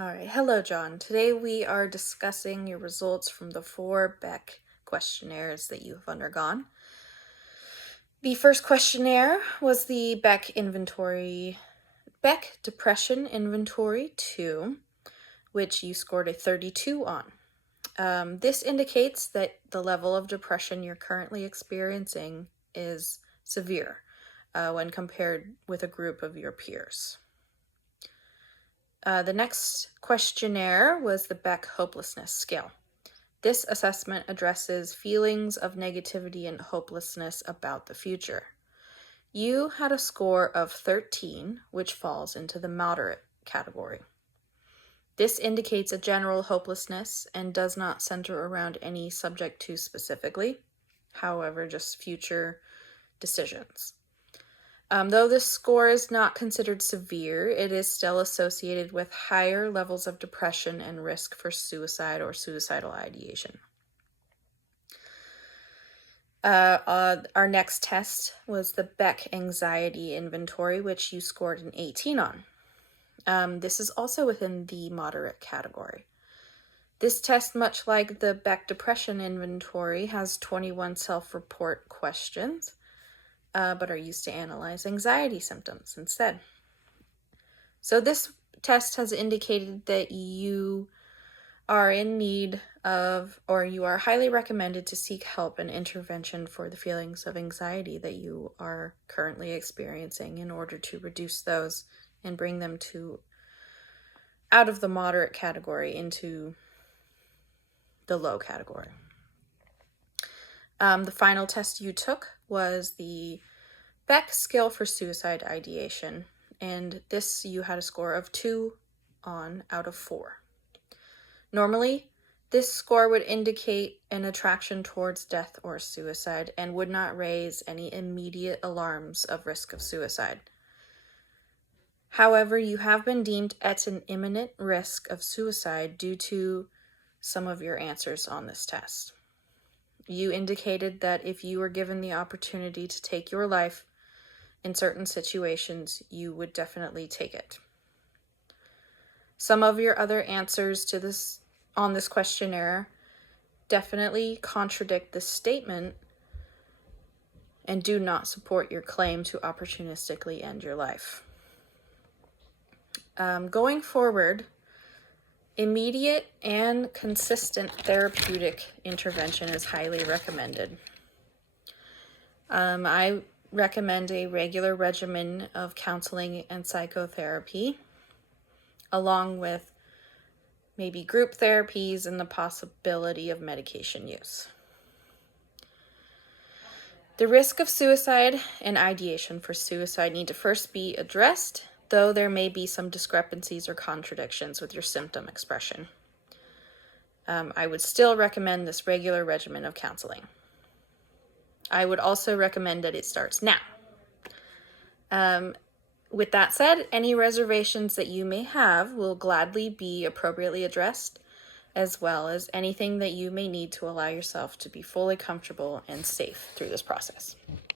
All right, hello, John. Today we are discussing your results from the 4 Beck questionnaires that you have undergone. The first questionnaire was the Beck Depression Inventory 2, which you scored a 32 on. This indicates that the level of depression you're currently experiencing is severe when compared with a group of your peers. The next questionnaire was the Beck Hopelessness Scale. This assessment addresses feelings of negativity and hopelessness about the future. You had a score of 13, which falls into the moderate category. This indicates a general hopelessness and does not center around any subject to specifically, however, just future decisions. Though this score is not considered severe, it is still associated with higher levels of depression and risk for suicide or suicidal ideation. Our next test was the Beck Anxiety Inventory, which you scored an 18 on. This is also within the moderate category. This test, much like the Beck Depression Inventory, has 21 self-report questions, but are used to analyze anxiety symptoms instead. So this test has indicated that you are in need of, or you are highly recommended to seek help and intervention for the feelings of anxiety that you are currently experiencing in order to reduce those and bring them out of the moderate category into the low category. The final test you took was the Beck Scale for Suicide Ideation, and this you had a score of 2 on out of 4. Normally, this score would indicate an attraction towards death or suicide and would not raise any immediate alarms of risk of suicide. However, you have been deemed at an imminent risk of suicide due to some of your answers on this test. You indicated that if you were given the opportunity to take your life in certain situations, you would definitely take it. Some of your other answers to this on this questionnaire definitely contradict this statement and do not support your claim to opportunistically end your life. Going forward, immediate and consistent therapeutic intervention is highly recommended. I recommend a regular regimen of counseling and psychotherapy, along with maybe group therapies and the possibility of medication use. The risk of suicide and ideation for suicide need to first be addressed, though there may be some discrepancies or contradictions with your symptom expression. I would still recommend this regular regimen of counseling. I would also recommend that it starts now. With that said, any reservations that you may have will gladly be appropriately addressed, as well as anything that you may need to allow yourself to be fully comfortable and safe through this process.